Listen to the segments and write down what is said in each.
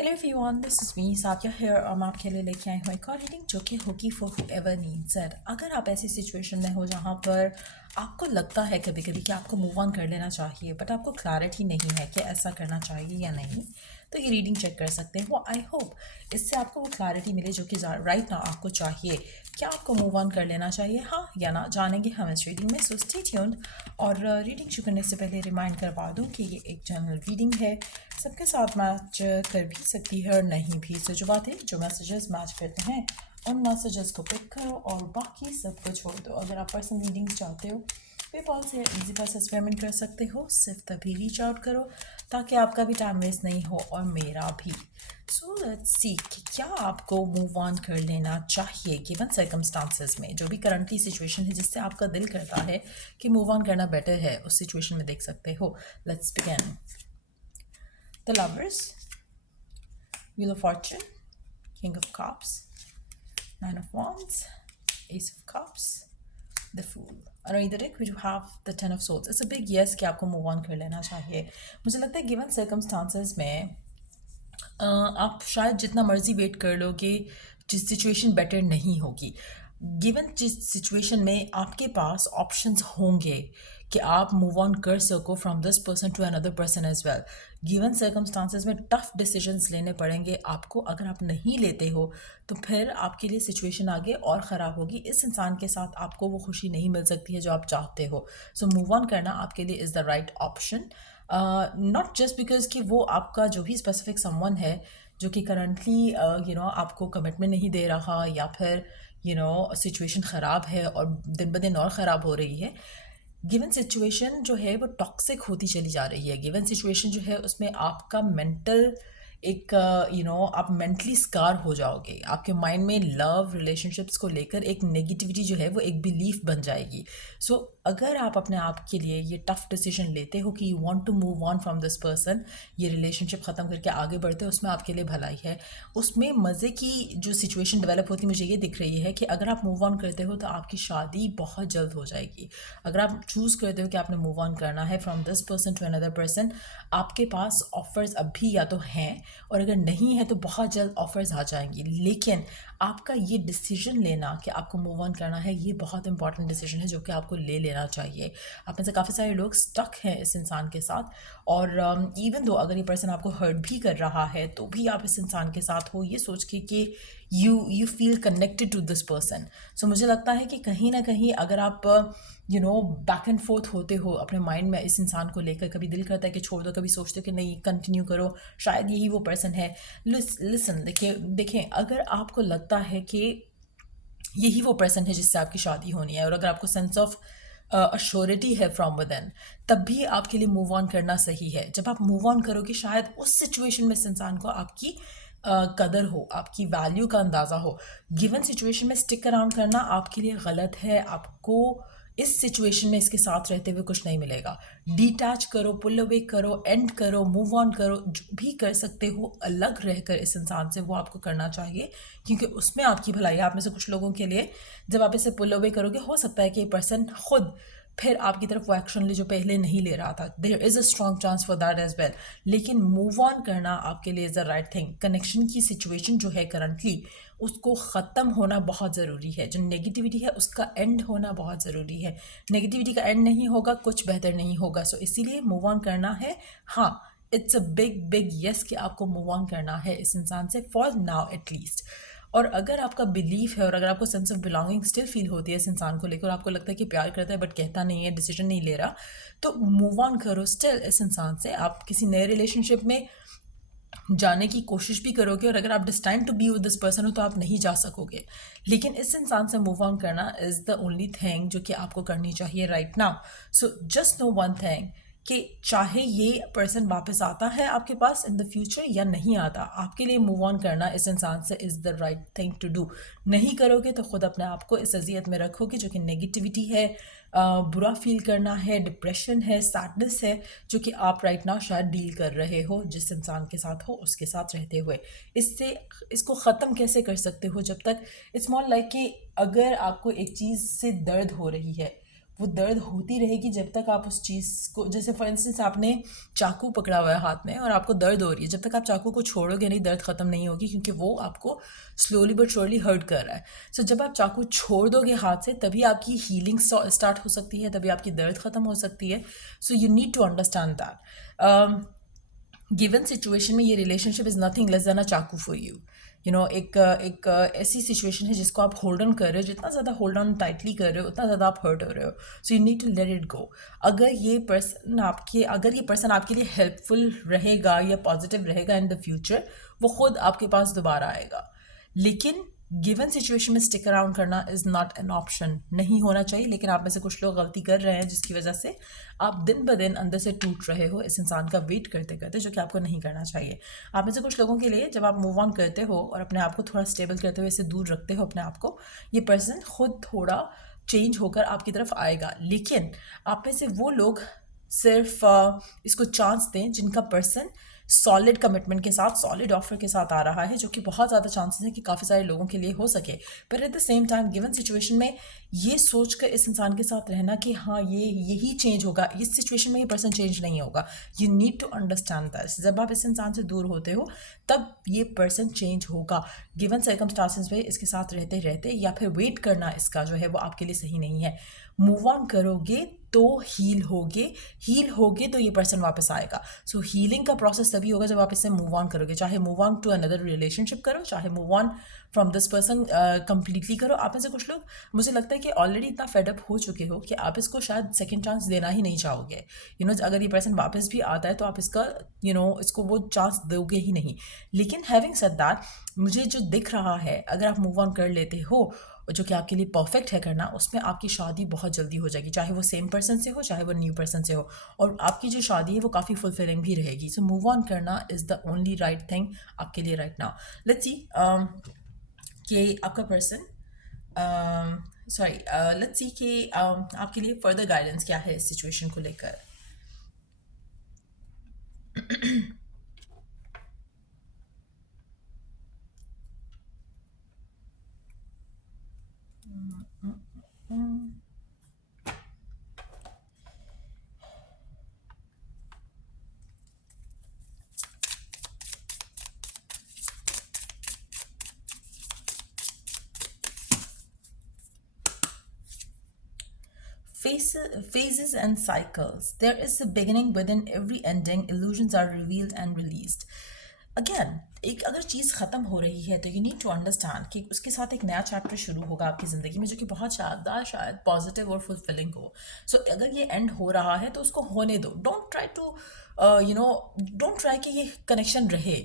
Hello everyone, this is me Saikia here और मैं आपके लिए लेके आई हूँ एक और रीडिंग जो कि होगी for whoever needs it। अगर आप ऐसी सिचुएशन में हो जहाँ पर आपको लगता है कभी कभी कि आपको मूव ऑन कर लेना चाहिए बट आपको क्लैरिटी नहीं है कि ऐसा करना चाहिए या नहीं, तो ये रीडिंग चेक कर सकते हो। आई होप इससे आपको वो क्लैरिटी मिले जो कि राइट नाउ आपको चाहिए। क्या आपको मूव ऑन कर लेना चाहिए, हाँ या ना, जानेंगे हम इस रीडिंग में। So stay tuned. और रीडिंग शुरू करने से पहले रिमाइंड करवा दूँ कि ये एक जनरल रीडिंग है, सबके साथ मैच कर भी सकती है और नहीं भी। सो जो बातें जो मैसेजेस मैच करते हैं उन मैसेजेस को पिक करो और बाकी सबको छोड़ दो। अगर आप पर्सनल रीडिंग्स चाहते हो पेपॉल से इजी पैसे पेमेंट कर सकते हो, सिर्फ तभी रीच आउट करो ताकि आपका भी टाइम वेस्ट नहीं हो और मेरा भी। सो लेट्स सी कि क्या आपको मूव ऑन कर लेना चाहिए गिवन सर्कमस्टांसेस में, जो भी करंटली सिचुएशन है जिससे आपका दिल करता है कि मूव ऑन करना बेटर है, उस सिचुएशन में देख सकते हो। Let's begin. The Lovers, Wheel of Fortune, King of Cups, Nine of Wands, Ace of Cups, The Fool. और इधर एक we have the Ten of Swords. It's a big yes कि आपको मूव ऑन कर लेना चाहिए। मुझे लगता है गिवन सर्कमस्टांसेस में आप शायद जितना मर्जी वेट कर लोगे जिस सिचुएशन बेटर नहीं होगी। गिवन जिस सिचुएशन में आपके पास ऑप्शंस होंगे कि आप मूव ऑन कर सको from this person to another person as well. Given circumstances में टफ डिसीजंस लेने पड़ेंगे आपको। अगर आप नहीं लेते हो तो फिर आपके लिए सिचुएशन आगे और ख़राब होगी। इस इंसान के साथ आपको वो खुशी नहीं मिल सकती है जो आप चाहते हो। सो मूव ऑन करना आपके लिए is the right option. Not just because कि वो आपका जो भी स्पेसिफिक समवन है जो कि करंटली आपको कमिटमेंट नहीं दे रहा, या फिर सिचुएशन ख़राब है और दिन ब दिन और ख़राब हो रही है। गिवन सिचुएशन जो है वो टॉक्सिक होती चली जा रही है। गिवन सिचुएशन जो है उसमें आपका मेंटल एक आप मेंटली स्कार हो जाओगे। आपके माइंड में लव रिलेशनशिप्स को लेकर एक नेगेटिविटी जो है वो एक बिलीफ बन जाएगी। सो अगर आप अपने आप के लिए ये टफ डिसीजन लेते हो कि you want to move on from this person, ये रिलेशनशिप ख़त्म करके आगे बढ़ते हो, उसमें आपके लिए भलाई है। उसमें मज़े की जो सिचुएशन डेवलप होती मुझे ये दिख रही है कि अगर आप मूव ऑन करते हो तो आपकी शादी बहुत जल्द हो जाएगी। अगर आप चूज़ करते हो कि आपने मूव ऑन करना है from this person to another person, आपके पास ऑफर्स अभी या तो हैं और अगर नहीं है तो बहुत जल्द ऑफर्स आ जाएंगी। लेकिन आपका ये डिसीजन लेना कि आपको मूव ऑन करना है, ये बहुत इंपॉर्टेंट डिसीजन है जो कि आपको ले लेना चाहिए। आप में से काफ़ी सारे लोग स्टक हैं इस इंसान के साथ, और इवन दो अगर ये पर्सन आपको हर्ट भी कर रहा है तो भी आप इस इंसान के साथ हो ये सोच के कि you feel connected to this person. So मुझे लगता है कि कहीं ना कहीं अगर आप बैक एंड फोर्थ होते हो अपने माइंड में इस इंसान को लेकर, कभी दिल करता है कि छोड़ दो, कभी सोचते हो कि नहीं कंटिन्यू करो, शायद यही वो पर्सन है। लिसन, देखिए देखें, अगर आपको लगता है कि यही वो पर्सन है जिससे आपकी शादी होनी है और अगर आपको सेंस ऑफ अश्योरिटी है फ्रॉम विदिन, तब भी आपके लिए मूव ऑन करना सही है। जब आप मूव ऑन करोगे शायद उस सिचुएशन में इस इंसान को आपकी कदर हो, आपकी वैल्यू का अंदाज़ा हो। गिवन सिचुएशन में स्टिक अराउंड करना आपके लिए गलत है। आपको इस सिचुएशन में इसके साथ रहते हुए कुछ नहीं मिलेगा। डिटैच करो, पुल अवे करो, एंड करो, मूव ऑन करो, जो भी कर सकते हो अलग रहकर इस इंसान से वो आपको करना चाहिए, क्योंकि उसमें आपकी भलाई है। आप में से कुछ लोगों के लिए जब आप इसे पुल अवे करोगे हो सकता है कि ये पर्सन खुद फिर आपकी तरफ वो एक्शन ले जो पहले नहीं ले रहा था। There is a strong chance for that as well. लेकिन मूव ऑन करना आपके लिए is the right thing. Connection की सिचुएशन जो है करंटली, उसको ख़त्म होना बहुत ज़रूरी है। जो नेगेटिविटी है उसका एंड होना बहुत ज़रूरी है। नेगेटिविटी का एंड नहीं होगा कुछ बेहतर नहीं होगा। सो इसीलिए मूव ऑन करना है। हाँ, it's a big big yes कि आपको मूव ऑन करना है इस इंसान से, फॉर नाउ एटलीस्ट। और अगर आपका बिलीफ है और अगर आपको sense of belonging still feel होती है इस इंसान को लेकर और आपको लगता है कि प्यार करता है बट कहता नहीं है, डिसीजन नहीं ले रहा, तो मूव ऑन करो स्टिल इस इंसान से। आप किसी नए रिलेशनशिप में जाने की कोशिश भी करोगे और अगर आप destined to be with this person हो तो आप नहीं जा सकोगे। लेकिन इस इंसान से मूव ऑन करना इज़ द ओनली थिंग जो कि आपको करनी चाहिए right now. So just know one thing कि चाहे ये पर्सन वापस आता है आपके पास इन द फ्यूचर या नहीं आता, आपके लिए मूव ऑन करना इस इंसान से is the right thing to do. नहीं करोगे तो खुद अपने आप को इस अजियत में रखोगे जो कि नेगेटिविटी है, बुरा फील करना है, डिप्रेशन है, सैडनेस है, जो कि आप राइट नाउ शायद डील कर रहे हो जिस इंसान के साथ हो उसके साथ रहते हुए। इससे इसको ख़त्म कैसे कर सकते हो? जब तक इट्स मोर लाइक कि अगर आपको एक चीज़ से दर्द हो रही है, वो दर्द होती रहेगी जब तक आप उस चीज़ को, जैसे फॉर इंस्टेंस आपने चाकू पकड़ा हुआ है हाथ में और आपको दर्द हो रही है, जब तक आप चाकू को छोड़ोगे नहीं दर्द ख़त्म नहीं होगी, क्योंकि वो आपको स्लोली बट श्योरली हर्ट कर रहा है. सो जब आप चाकू छोड़ दोगे हाथ से तभी आपकी हीलिंग स्टार्ट हो सकती है, तभी आपकी दर्द ख़त्म हो सकती है. So you need to understand that. Given situation में ये relationship is nothing less than a चाकू फॉर यू. एक ऐसी सिचुएशन है जिसको आप होल्ड ऑन कर रहे हो, जितना ज़्यादा होल्ड ऑन टाइटली कर रहे हो उतना ज़्यादा आप हर्ट हो रहे हो. So you need to let it go. अगर ये पर्सन आपके लिए हेल्पफुल रहेगा या पॉजिटिव रहेगा इन द फ्यूचर, वो खुद आपके पास दोबारा आएगा. लेकिन गिवन सिचुएशन में स्टिक अराउंड करना इज़ नॉट एन ऑप्शन. नहीं होना चाहिए. लेकिन आप में से कुछ लोग गलती कर रहे हैं जिसकी वजह से आप दिन ब दिन अंदर से टूट रहे हो इस इंसान का वेट करते करते, जो कि आपको नहीं करना चाहिए. आप में से कुछ लोगों के लिए जब आप मूव ऑन करते हो और अपने आप को थोड़ा स्टेबल करते हुए इससे दूर रखते हो अपने आप को, ये पर्सन खुद थोड़ा चेंज होकर आपकी तरफ आएगा. लेकिन आप में से वो लोग सिर्फ इसको चांस दें जिनका पर्सन सॉलिड कमिटमेंट के साथ, सॉलिड ऑफर के साथ आ रहा है, जो कि बहुत ज़्यादा चांसेस है कि काफ़ी सारे लोगों के लिए हो सके. पर at the same time given situation में ये सोच कर इस इंसान के साथ रहना कि हाँ यही चेंज होगा, इस सिचुएशन में ये पर्सन चेंज नहीं होगा. You need to understand that. जब आप इस इंसान से दूर होते हो तब ये पर्सन चेंज होगा. गिवन सर्कमस्टांसेस में इसके साथ रहते रहते या फिर वेट करना इसका जो है वो आपके लिए सही नहीं है. मूव ऑन करोगे तो हील होगे तो ये पर्सन वापस आएगा. सो हीलिंग का प्रोसेस तभी होगा जब आप इससे मूव ऑन करोगे. चाहे move on to another relationship करो, चाहे move on from this person completely करो. आप में से कुछ लोग, मुझे लगता है कि ऑलरेडी इतना फेडअप हो चुके हो कि आप इसको शायद सेकेंड चांस देना ही नहीं चाहोगे. अगर ये पर्सन वापस भी आता है तो आप इसका इसको वो चांस दोगे ही नहीं. लेकिन हैविंग सेड दैट, मुझे जो दिख रहा है, अगर आप मूव ऑन कर लेते हो जो कि आपके लिए परफेक्ट है करना, उसमें आपकी शादी बहुत जल्दी हो जाएगी, चाहे वो सेम पर्सन से हो चाहे वो न्यू पर्सन से हो. और आपकी जो शादी है वो काफ़ी फुलफिलिंग भी रहेगी. सो मूव ऑन करना is the only right thing आपके लिए राइट नाउ. लेट्स सी कि आपका पर्सन लेट्स सी कि आपके लिए फर्दर गाइडेंस क्या है इस सिचुएशन को लेकर. Phases and cycles. There is a beginning within every ending. Illusions are revealed and released. Again, एक अगर चीज़ ख़त्म हो रही है तो यू नीड टू अंडरस्टैंड कि उसके साथ एक नया चैप्टर शुरू होगा आपकी ज़िंदगी में, जो कि बहुत ज़्यादा शायद पॉजिटिव और फुलफिलिंग हो. सो अगर ये एंड हो रहा है तो उसको होने दो. डोंट ट्राई कि ये कनेक्शन रहे.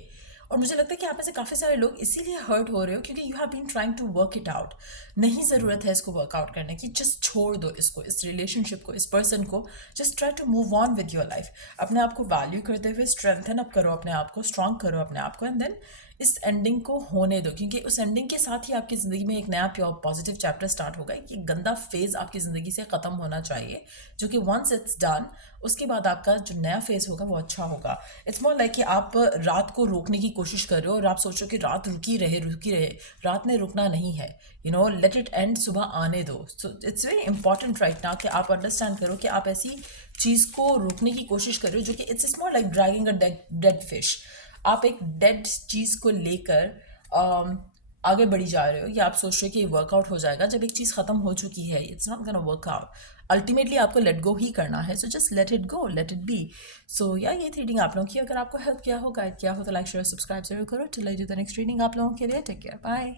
और मुझे लगता है कि आप में से काफ़ी सारे लोग इसीलिए हर्ट हो रहे हो क्योंकि you have been trying to work it out. नहीं ज़रूरत है इसको वर्कआउट करने की. जस्ट छोड़ दो इसको, इस रिलेशनशिप को, इस पर्सन को. Just try to move on with your life. अपने आप को वैल्यू करते हुए स्ट्रेंथन अप करो अपने आप को, स्ट्रांग करो अपने आप को, एंड देन इस एंडिंग को होने दो, क्योंकि उस एंडिंग के साथ ही आपकी ज़िंदगी में एक नया प्योर पॉजिटिव चैप्टर स्टार्ट होगा. ये गंदा फेज़ आपकी ज़िंदगी से ख़त्म होना चाहिए, जो कि वंस इट्स डन उसके बाद आपका जो नया फेज़ होगा वो अच्छा होगा. इट्स मोर लाइक कि आप रात को रोकने की कोशिश कर रहे हो और आप सोचो कि रात रुकी रहे. रात ने रुकना नहीं है. लेट इट एंड, सुबह आने दो. So it's very important right now कि आप अंडरस्टैंड करो कि आप ऐसी चीज़ को रोकने की कोशिश कर रहे हो जो कि it's more like dragging a dead fish. आप एक डेड चीज़ को लेकर आगे बढ़ी जा रहे हो, या आप सोच रहे हो कि ये वर्कआउट हो जाएगा. जब एक चीज़ ख़त्म हो चुकी है, it's not gonna work out. Ultimately आपको लेट गो ही करना है. So just let it go, let it be. So ये थी रीडिंग आप लोगों की. अगर आपको हेल्प किया हो, गाइड किया हो, तो लाइक शेयर सब्सक्राइब जरूर करो. Till I do the next reading आप लोगों के लिए. Take care, bye.